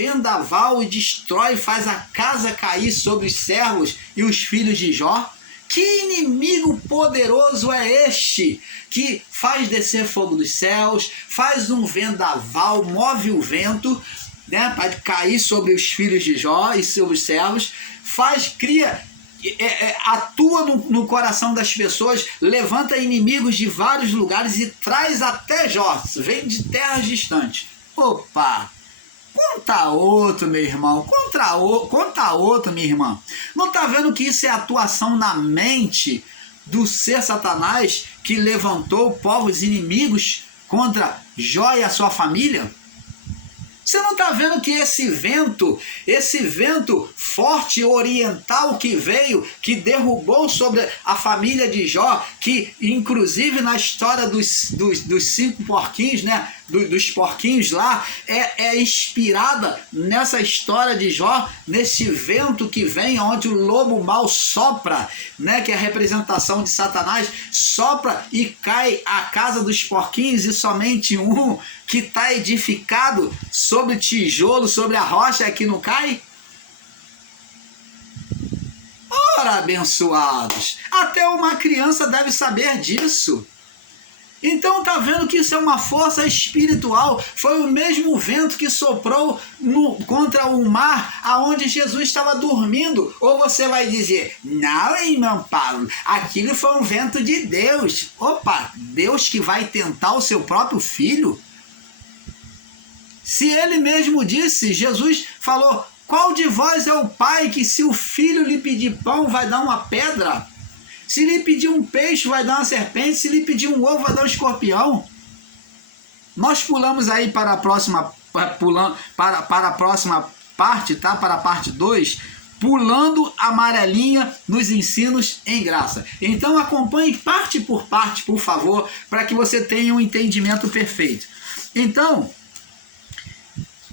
vendaval e destrói, faz a casa cair sobre os servos e os filhos de Jó? Que inimigo poderoso é este que faz descer fogo dos céus, faz um vendaval, move o vento, né, para cair sobre os filhos de Jó e sobre os servos, atua no coração das pessoas, levanta inimigos de vários lugares e traz até Jó, vem de terras distantes. Opa! Conta outro, meu irmão, conta outro, minha irmã. Não está vendo que isso é atuação na mente do ser Satanás que levantou povos inimigos contra Jó e a sua família? Você não está vendo que esse vento forte oriental que veio, que derrubou sobre a família de Jó, que inclusive na história dos 5 porquinhos, né, dos porquinhos lá, é inspirada nessa história de Jó, nesse vento que vem, onde o lobo mau sopra, né, que é a representação de Satanás, sopra e cai a casa dos porquinhos, e somente um que está edificado sobre tijolo, sobre a rocha, é que não cai? Ora, abençoados, até uma criança deve saber disso. Então tá vendo que isso é uma força espiritual. Foi o mesmo vento que soprou contra o mar aonde Jesus estava dormindo. Ou você vai dizer, não, irmão Paulo, aquilo foi um vento de Deus. Opa, Deus que vai tentar o seu próprio filho? Se ele mesmo disse, Jesus falou, qual de vós é o pai que se o filho lhe pedir pão vai dar uma pedra? Se lhe pedir um peixe, vai dar uma serpente. Se lhe pedir um ovo, vai dar um escorpião. Nós pulamos aí para a próxima, para a próxima parte, tá? Para a parte 2, pulando amarelinha nos ensinos em graça. Então acompanhe parte por parte, por favor, para que você tenha um entendimento perfeito. Então,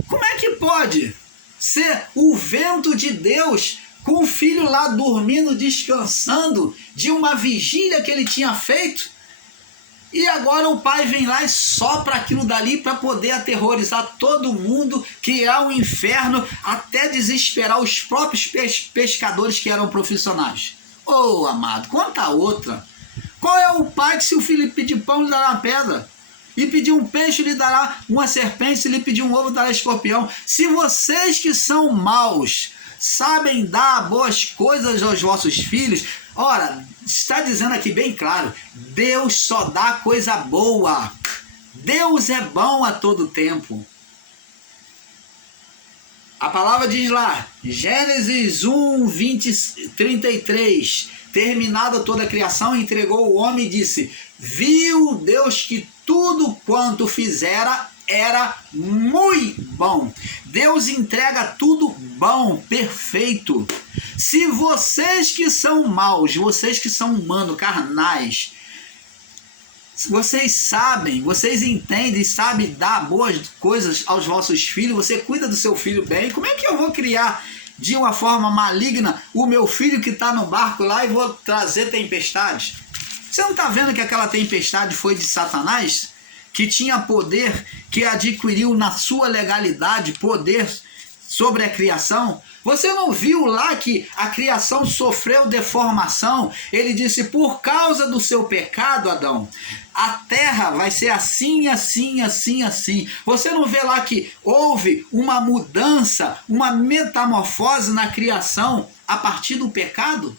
como é que pode ser o vento de Deus com o filho lá dormindo, descansando de uma vigília que ele tinha feito, e agora o pai vem lá e sopra aquilo dali para poder aterrorizar todo mundo, criar um inferno, até desesperar os próprios pescadores que eram profissionais? Ô, amado, conta outra. Qual é o pai que se o filho pedir pão lhe dará uma pedra? E pedir um peixe lhe dará uma serpente, se lhe pedir um ovo dará escorpião? Se vocês que são maus sabem dar boas coisas aos vossos filhos, ora, está dizendo aqui bem claro, Deus só dá coisa boa. Deus é bom a todo tempo. A palavra diz lá, Gênesis 1, 33, terminada toda a criação, entregou o homem e disse, viu Deus que tudo quanto fizera era muito bom. Deus entrega tudo bom, perfeito. Se vocês que são maus, vocês que são humanos, carnais, vocês sabem, vocês entendem, sabem dar boas coisas aos vossos filhos, você cuida do seu filho bem, como é que eu vou criar de uma forma maligna o meu filho que está no barco lá e vou trazer tempestades? Você não está vendo que aquela tempestade foi de Satanás? Que tinha poder, que adquiriu na sua legalidade poder sobre a criação? Você não viu lá que a criação sofreu deformação? Ele disse, por causa do seu pecado, Adão, a terra vai ser assim, assim, assim, assim. Você não vê lá que houve uma mudança, uma metamorfose na criação a partir do pecado?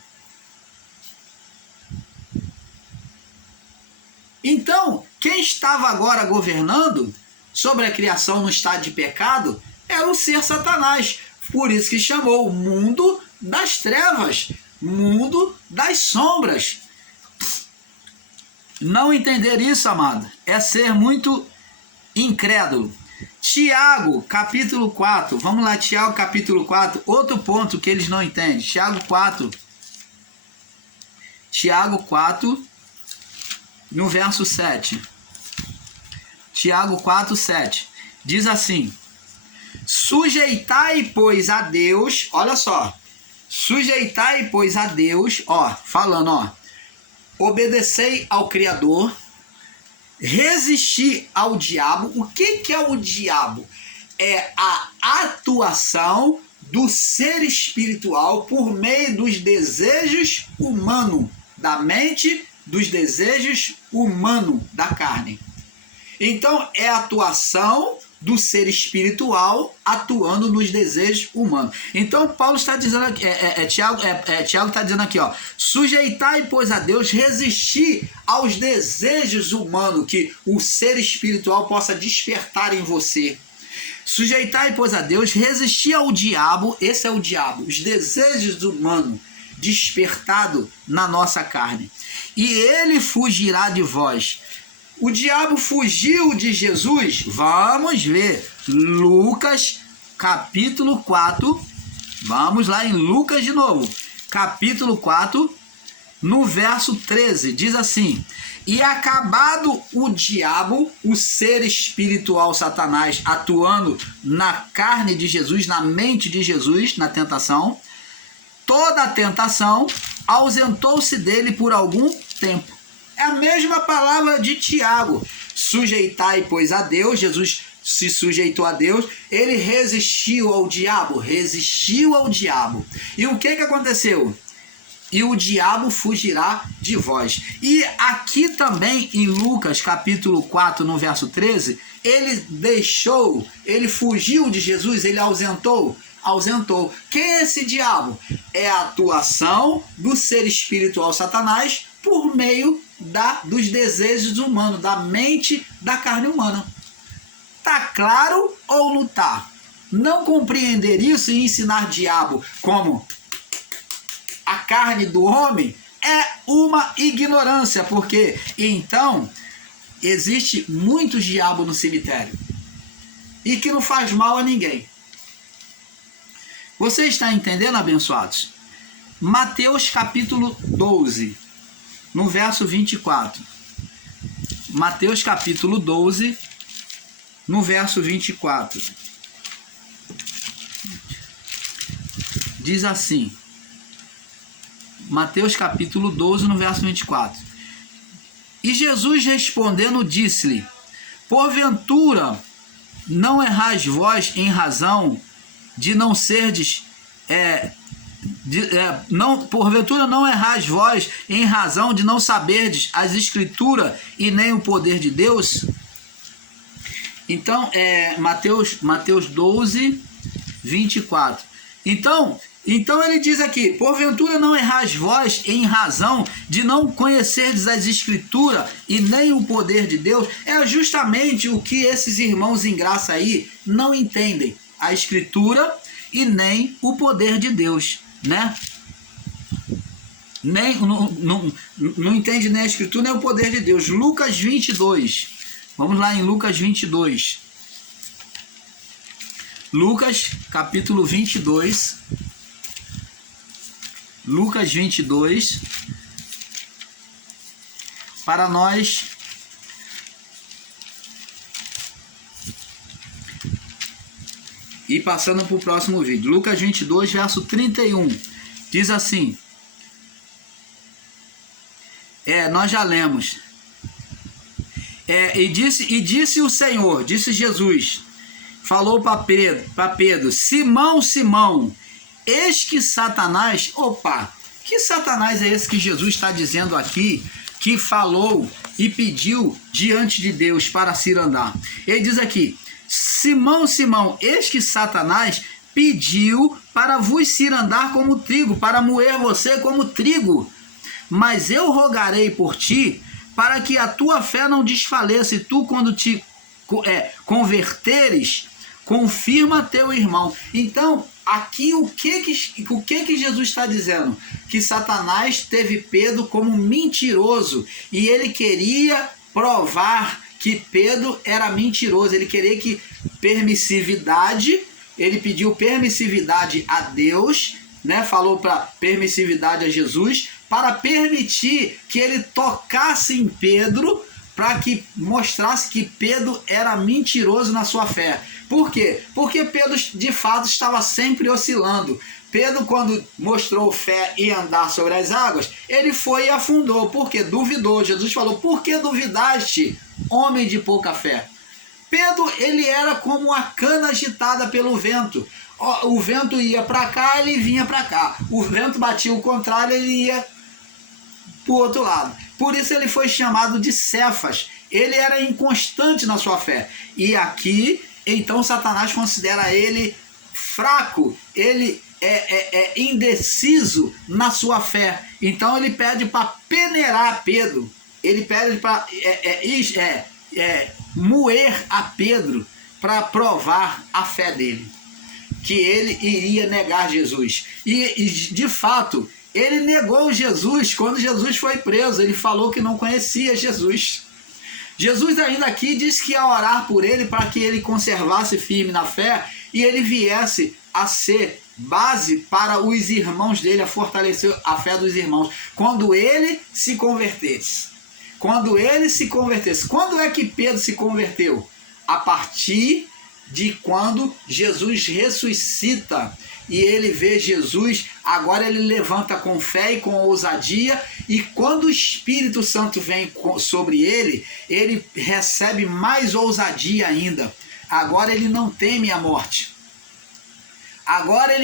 Então, quem estava agora governando sobre a criação no estado de pecado era o ser Satanás. Por isso que chamou o mundo das trevas, mundo das sombras. Não entender isso, amado, é ser muito incrédulo. Tiago, capítulo 4. Vamos lá, Tiago, capítulo 4. Outro ponto que eles não entendem. Tiago 4. Tiago 4. No verso 7, Tiago 4, 7, diz assim, sujeitai, pois, a Deus, olha só, sujeitai, pois, a Deus, ó, falando, ó, obedecei ao Criador, resisti ao diabo. O que é o diabo? é a atuação do ser espiritual por meio dos desejos humanos, da mente, dos desejos humanos, da carne. Então, é a atuação do ser espiritual atuando nos desejos humanos. Então, Paulo está dizendo aqui, Tiago está dizendo aqui, ó, sujeitai, pois, a Deus, resistir aos desejos humanos que o ser espiritual possa despertar em você. Sujeitai, pois, a Deus, resistir ao diabo, esse é o diabo, os desejos humanos despertado na nossa carne, e ele fugirá de vós. O diabo fugiu de Jesus? Vamos ver. Lucas, capítulo 4. Vamos lá em Lucas de novo. Capítulo 4, no verso 13. Diz assim: e acabado o diabo, o ser espiritual Satanás, atuando na carne de Jesus, na mente de Jesus, na tentação, toda a tentação ausentou-se dele por algum tempo. É a mesma palavra de Tiago. Sujeitai, pois, a Deus. Jesus se sujeitou a Deus. Ele resistiu ao diabo. Resistiu ao diabo. E o que aconteceu? E o diabo fugirá de vós. E aqui também em Lucas capítulo 4, no verso 13, ele fugiu de Jesus, ele ausentou. Quem é esse diabo? É a atuação do ser espiritual Satanás por meio dos desejos humanos, da mente, da carne humana. Tá claro ou não tá? Não compreender isso e ensinar diabo como a carne do homem é uma ignorância, porque então existe muitos diabos no cemitério e que não faz mal a ninguém. Você está entendendo, abençoados? Mateus capítulo 12, no verso 24. Mateus capítulo 12, no verso 24. Diz assim. Mateus capítulo 12, no verso 24. E Jesus respondendo disse-lhe: porventura não errais vós em razão de não serdes porventura não errais vós em razão de não saberdes as escrituras e nem o poder de Deus? Então, Mateus 12, 24. Então ele diz aqui: porventura não errais vós em razão de não conhecerdes as escrituras e nem o poder de Deus? É justamente o que esses irmãos em graça aí não entendem: a escritura e nem o poder de Deus, né? Não entende nem a escritura nem o poder de Deus. Lucas 22. Vamos lá em Lucas 22. Lucas capítulo 22. Lucas 22. Para nós e passando para o próximo vídeo. Lucas 22, verso 31. Diz assim. Nós já lemos. E disse o Senhor, disse Jesus, falou para Pedro: Simão, Simão, eis que Satanás... Opa, que Satanás é esse que Jesus está dizendo aqui, que falou e pediu diante de Deus para cirandar? Ele diz aqui: Simão, Simão, eis que Satanás pediu para vos cirandar como trigo, para moer você como trigo. Mas eu rogarei por ti, para que a tua fé não desfaleça, e tu, quando te converteres, confirma teu irmão. Então, aqui o que Jesus está dizendo? Que Satanás teve Pedro como mentiroso, e ele queria provar que Pedro era mentiroso. Ele queria que ele pediu permissividade a Deus, né? Falou para permissividade a Jesus, para permitir que ele tocasse em Pedro, para que mostrasse que Pedro era mentiroso na sua fé. Por quê? Porque Pedro de fato estava sempre oscilando. Pedro, quando mostrou fé e andar sobre as águas, ele foi e afundou, porque duvidou. Jesus falou: por que duvidaste, homem de pouca fé? Pedro, ele era como a cana agitada pelo vento. O vento ia para cá, ele vinha para cá. O vento batia o contrário, ele ia para o outro lado. Por isso ele foi chamado de Cefas. Ele era inconstante na sua fé. E aqui, então, Satanás considera ele fraco. Ele é indeciso na sua fé. Então ele pede para peneirar Pedro. Ele pede para moer a Pedro para provar a fé dele, que ele iria negar Jesus. E de fato, ele negou Jesus quando Jesus foi preso. Ele falou que não conhecia Jesus. Jesus ainda aqui disse que ia orar por ele para que ele conservasse firme na fé e ele viesse a ser base para os irmãos dele, a fortalecer a fé dos irmãos, quando ele se convertesse. Quando ele se convertesse. Quando é que Pedro se converteu? A partir de quando Jesus ressuscita e ele vê Jesus, agora ele levanta com fé e com ousadia, e quando o Espírito Santo vem sobre ele, ele recebe mais ousadia ainda. Agora ele não teme a morte. Agora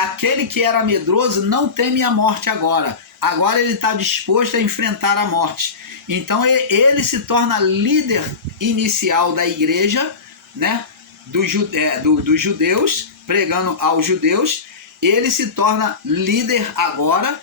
aquele que era medroso não teme a morte agora. Agora ele está disposto a enfrentar a morte. Então ele se torna líder inicial da igreja, né? Dos judeus, pregando aos judeus. Ele se torna líder agora,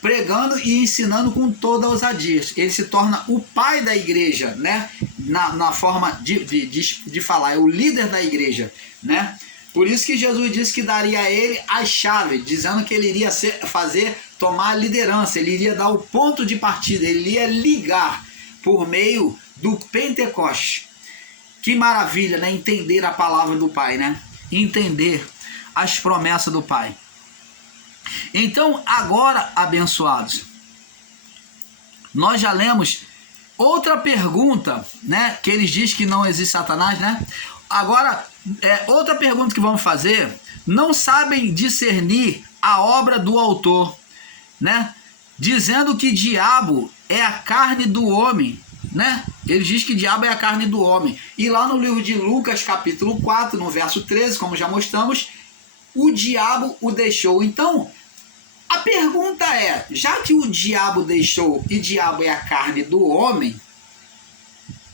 pregando e ensinando com toda ousadia. Ele se torna o pai da igreja, né? Na forma de falar, é o líder da igreja, né? Por isso que Jesus disse que daria a ele a chave, dizendo que ele iria tomar a liderança, ele iria dar o ponto de partida, ele iria ligar por meio do Pentecoste. Que maravilha, né? Entender a palavra do Pai, né? Entender as promessas do Pai. Então, agora, abençoados, nós já lemos outra pergunta, né? Que eles dizem que não existe Satanás, né? Agora, outra pergunta que vamos fazer: não sabem discernir a obra do autor, né? Dizendo que diabo é a carne do homem, né? Ele diz que diabo é a carne do homem. E lá no livro de Lucas, capítulo 4, no verso 13, como já mostramos, o diabo o deixou. Então, a pergunta é, já que o diabo deixou e diabo é a carne do homem,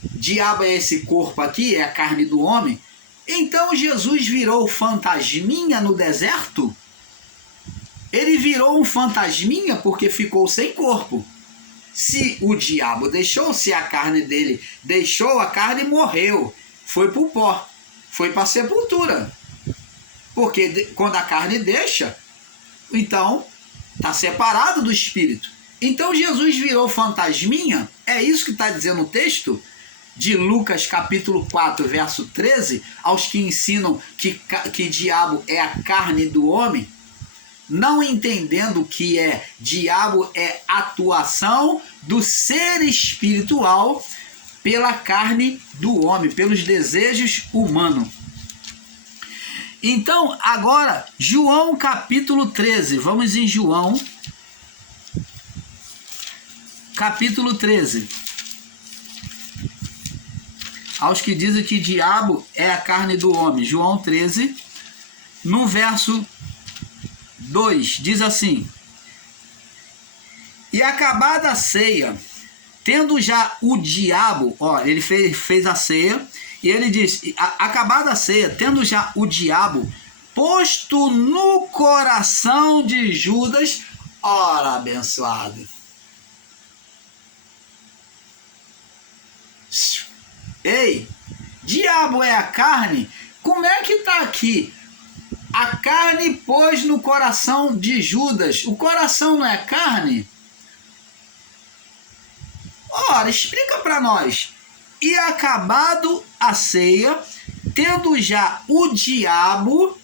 diabo é esse corpo aqui, é a carne do homem, então Jesus virou fantasminha no deserto? Ele virou um fantasminha porque ficou sem corpo. Se o diabo deixou, se a carne dele deixou, a carne morreu, foi para o pó, foi para a sepultura. Porque quando a carne deixa, então está separado do espírito. Então Jesus virou fantasminha? É isso que está dizendo o texto de Lucas capítulo 4, verso 13, aos que ensinam que diabo é a carne do homem, não entendendo que diabo é atuação do ser espiritual pela carne do homem, pelos desejos humanos. Então, agora, João capítulo 13, vamos em João capítulo 13. Aos que dizem que diabo é a carne do homem. João 13, no verso 2, diz assim: e acabada a ceia, tendo já o diabo, ele fez a ceia, e ele diz, acabada a ceia, tendo já o diabo posto no coração de Judas, ora abençoado. Ei, diabo é a carne? Como é que está aqui? A carne pôs no coração de Judas. O coração não é carne? Ora, explica para nós. E acabado a ceia, tendo já o diabo,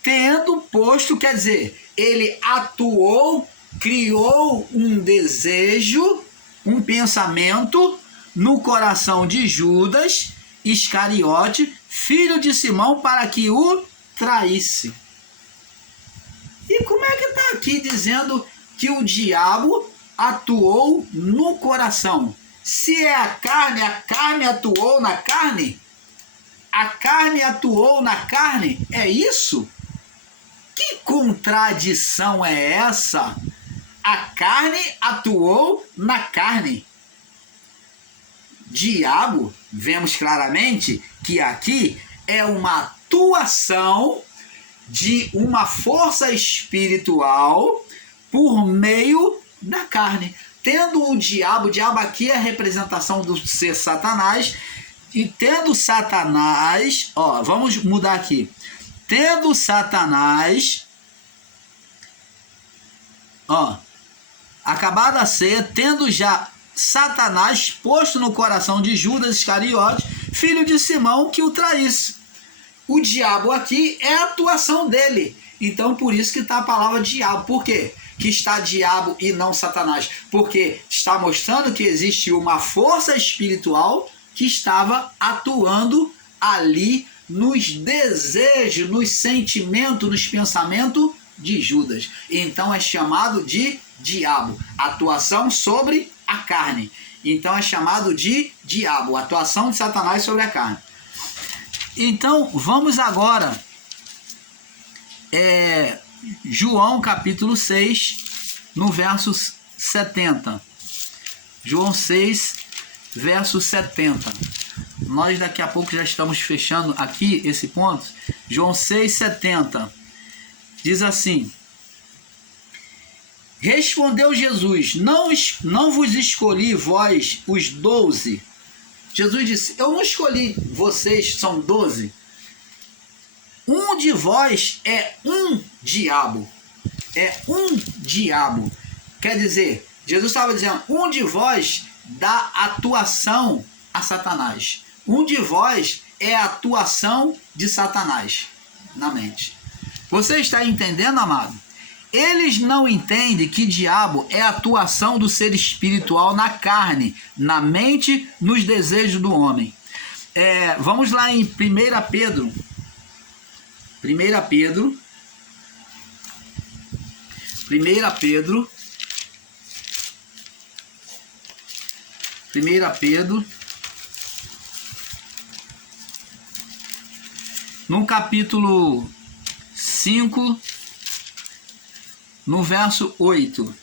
tendo posto, quer dizer, ele atuou, criou um desejo, um pensamento no coração de Judas Iscariote, filho de Simão, para que o traísse. E como é que está aqui dizendo que o diabo atuou no coração? Se é a carne atuou na carne? A carne atuou na carne? É isso? Que contradição é essa? A carne atuou na carne. Diabo, vemos claramente que aqui é uma atuação de uma força espiritual por meio da carne. Tendo o diabo aqui é a representação do ser Satanás, e tendo Satanás, ó, vamos mudar aqui. Tendo Satanás, ó, acabada a ceia, tendo já Satanás posto no coração de Judas Iscariotes, filho de Simão, que o traísse. O diabo aqui é a atuação dele. Então, por isso que está a palavra diabo. Por quê? Que está diabo e não Satanás. Porque está mostrando que existe uma força espiritual que estava atuando ali nos desejos, nos sentimentos, nos pensamentos de Judas. Então é chamado de diabo. Atuação sobre a carne. Então é chamado de diabo. Atuação de Satanás sobre a carne. Então vamos agora João capítulo 6, no verso 70. João 6, verso 70. Nós daqui a pouco já estamos fechando aqui esse ponto. João 6, 70. Diz assim: respondeu Jesus, não vos escolhi vós os 12. Jesus disse, eu não escolhi vocês, são 12. Um de vós é um diabo. É um diabo. Quer dizer, Jesus estava dizendo, um de vós dá atuação a Satanás. Um de vós é a atuação de Satanás na mente. Você está entendendo, amado? Eles não entendem que diabo é a atuação do ser espiritual na carne, na mente, nos desejos do homem. Vamos lá em 1 Pedro. 1 Pedro. 1 Pedro. 1 Pedro. No capítulo 5, no verso 8.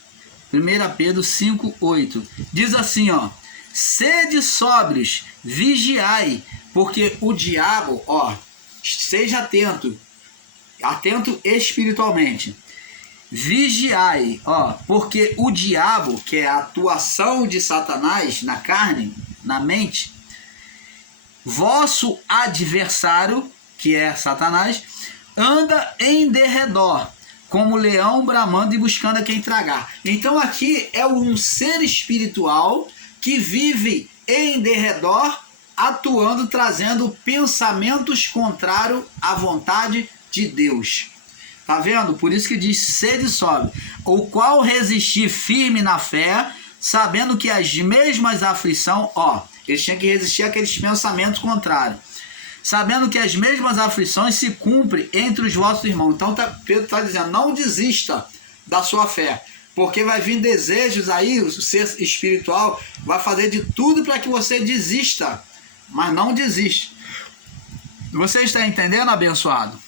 1 Pedro 5, 8. Diz assim, ó: sede sóbrios, vigiai, porque o diabo, ó, seja atento espiritualmente. Vigiai, ó, porque o diabo, que é a atuação de Satanás na carne, na mente, vosso adversário, que é Satanás, anda em derredor, como leão bramando e buscando a quem tragar. Então aqui é um ser espiritual que vive em derredor, atuando, trazendo pensamentos contrários à vontade de Deus. Tá vendo? Por isso que diz sede sóbrio, o qual resistir firme na fé, sabendo que as mesmas aflições, ó, eles tinham que resistir àqueles pensamentos contrários, sabendo que as mesmas aflições se cumprem entre os vossos irmãos. Então Pedro está dizendo, não desista da sua fé, porque vai vir desejos aí, o ser espiritual vai fazer de tudo para que você desista, mas não desiste. Você está entendendo, abençoado?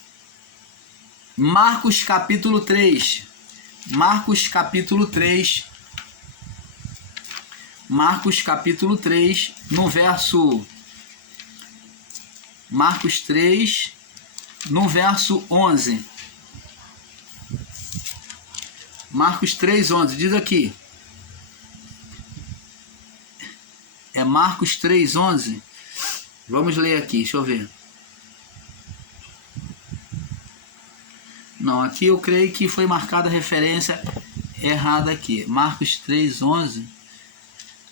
Marcos capítulo 3. Marcos capítulo 3. Marcos capítulo 3, no verso... Marcos 3, no verso 11. Marcos 3, 11. Diz aqui. É Marcos 3, 11. Vamos ler aqui, deixa eu ver. Não, aqui eu creio que foi marcada a referência errada aqui. Marcos 3, 11.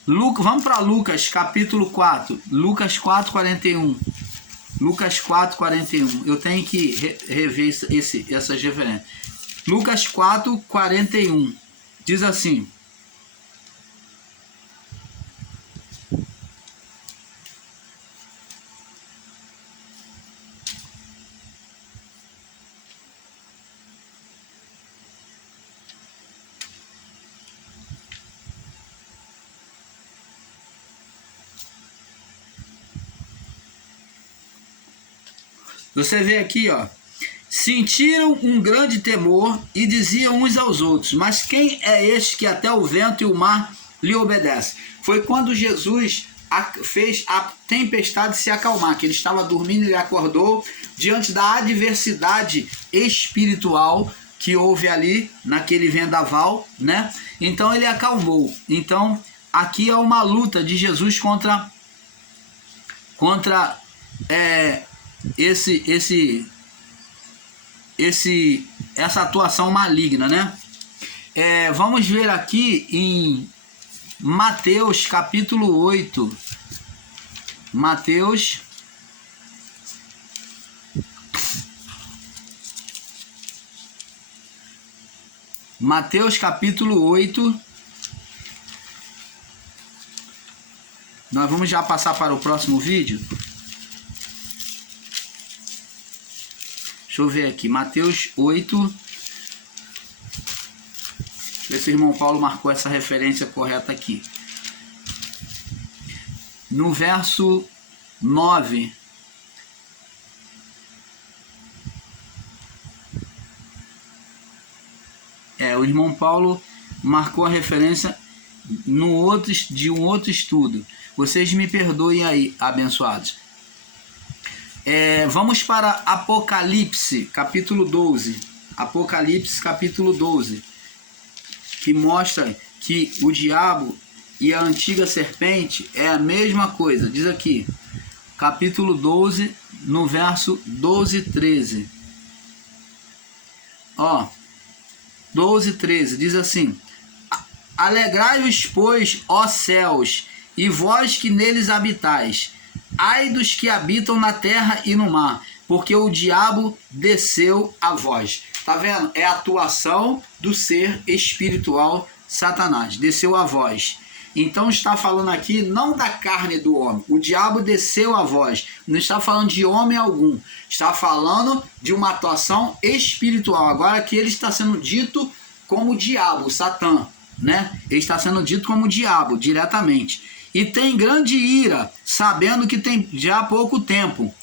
Vamos para Lucas capítulo 4. Lucas 4, 41. Lucas 4, 41. Eu tenho que rever essas referências. Lucas 4, 41. Diz assim. Você vê aqui, ó. Sentiram um grande temor e diziam uns aos outros: mas quem é este que até o vento e o mar lhe obedece? Foi quando Jesus fez a tempestade se acalmar, que ele estava dormindo e ele acordou diante da adversidade espiritual que houve ali naquele vendaval, né? Então ele acalmou. Então aqui é uma luta de Jesus contra essa atuação maligna, né? Vamos ver aqui em Mateus capítulo 8. Mateus capítulo 8. Nós vamos já passar para o próximo vídeo. Deixa eu ver aqui, Mateus 8. Deixa eu ver se o irmão Paulo marcou essa referência correta aqui. No verso 9. O irmão Paulo marcou a referência de um outro estudo. Vocês me perdoem aí, abençoados. Vamos para Apocalipse, capítulo 12. Apocalipse, capítulo 12. Que mostra que o diabo e a antiga serpente é a mesma coisa. Diz aqui, capítulo 12, no verso 12 e 13. 12 e 13, diz assim: alegrai-vos, pois, ó céus, e vós que neles habitais, ai dos que habitam na terra e no mar, porque o diabo desceu a vós. Tá vendo? É a atuação do ser espiritual Satanás, desceu a vós. Então está falando aqui não da carne do homem, o diabo desceu a vós, não está falando de homem algum, está falando de uma atuação espiritual. Agora que ele está sendo dito como diabo, Satã, né? Ele está sendo dito como diabo diretamente. E tem grande ira, sabendo que tem já pouco tempo.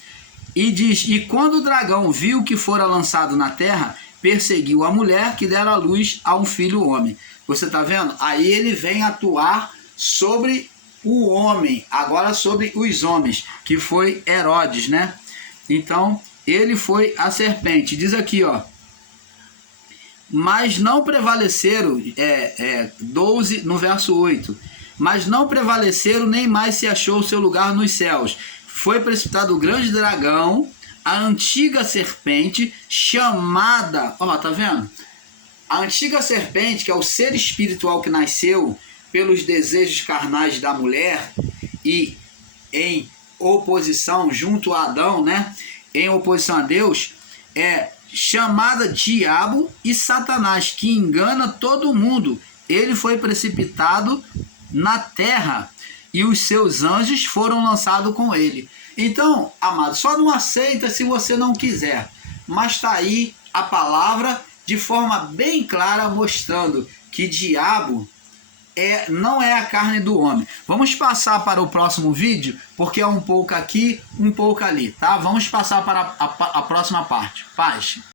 E diz: e quando o dragão viu que fora lançado na terra, perseguiu a mulher que dera à luz a um filho homem. Você está vendo? Aí ele vem atuar sobre o homem, agora sobre os homens, que foi Herodes, né? Então, ele foi a serpente. Diz aqui, ó. Mas não prevaleceram, 12 no verso 8. Mas não prevaleceram, nem mais se achou o seu lugar nos céus. Foi precipitado o grande dragão, a antiga serpente, chamada... Ó, tá vendo? A antiga serpente, que é o ser espiritual que nasceu pelos desejos carnais da mulher e em oposição junto a Adão, né? Em oposição a Deus, é chamada diabo e Satanás, que engana todo mundo. Ele foi precipitado na terra e os seus anjos foram lançados com ele. Então, amado, só não aceita se você não quiser. Mas está aí a palavra de forma bem clara mostrando que diabo não é a carne do homem. Vamos passar para o próximo vídeo, porque é um pouco aqui, um pouco ali, tá? Vamos passar para a próxima parte. Paz.